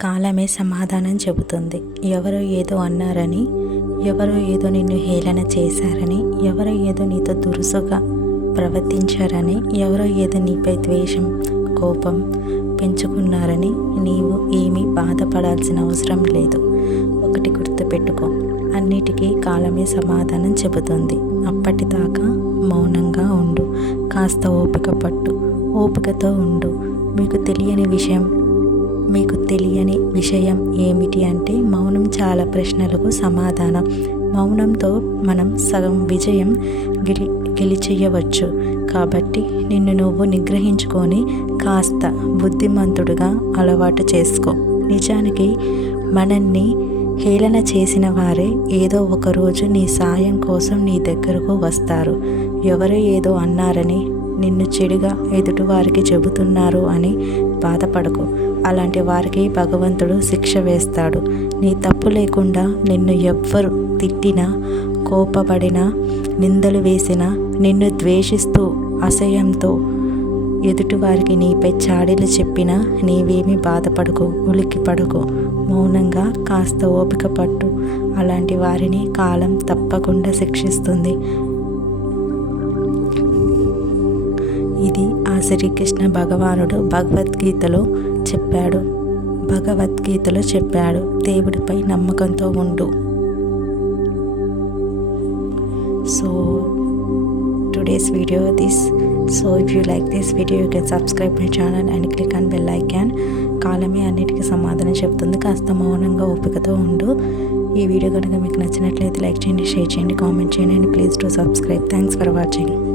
కాలమే సమాధానం చెబుతుంది. ఎవరో ఏదో అన్నారని, ఎవరో ఏదో నిన్ను హేళన చేశారని, ఎవరో ఏదో నీతో దురుసుగా ప్రవర్తించారని, ఎవరో ఏదో నీపై ద్వేషం, కోపం పెంచుకున్నారని నీవు ఏమీ బాధపడాల్సిన అవసరం లేదు. ఒకటి గుర్తుపెట్టుకో, అన్నిటికీ కాలమే సమాధానం చెబుతుంది. అప్పటిదాకా మౌనంగా ఉండు, కాస్త ఓపిక పట్టు, ఓపికతో ఉండు. మీకు తెలియని విషయం ఏమిటి అంటే, మౌనం చాలా ప్రశ్నలకు సమాధానం. మౌనంతో మనం సగం విజయం గెలిచేయవచ్చు. కాబట్టి నిన్ను నువ్వు నిగ్రహించుకొని కాస్త బుద్ధిమంతుడుగా అలవాటు చేసుకో. నిజానికి మనల్ని హేళన చేసిన వారే ఏదో ఒకరోజు నీ సాయం కోసం నీ దగ్గరకు వస్తారు. ఎవరో ఏదో అన్నారని, నిన్ను చెడుగా ఎదుటివారికి చెబుతున్నారు అని బాధపడకు. అలాంటి వారికి భగవంతుడు శిక్ష వేస్తాడు. నీ తప్పు లేకుండా నిన్ను ఎవ్వరు తిట్టినా, కోపపడినా, నిందలు వేసినా, నిన్ను ద్వేషిస్తూ అసహ్యంతో ఎదుటివారికి నీపై చాడీలు చెప్పినా నీవేమీ బాధపడకు, ఉలిక్కిపడకు. మౌనంగా కాస్త ఓపిక పట్టు. అలాంటి వారిని కాలం తప్పకుండా శిక్షిస్తుంది. ఇది ఆ శ్రీకృష్ణ భగవానుడు భగవద్గీతలో చెప్పాడు. దేవుడిపై నమ్మకంతో ఉండు. So today's video this. So if you like this video, you can subscribe my channel and click on bell icon. కాలమే అన్నిటికీ సమాధానం చెప్తుంది. కాస్త మౌనంగా ఓపికతో ఉండు. ఈ వీడియో కనుక మీకు నచ్చినట్లయితే లైక్ చేయండి, షేర్ చేయండి, కామెంట్ చేయండి and please to subscribe. Thanks for watching.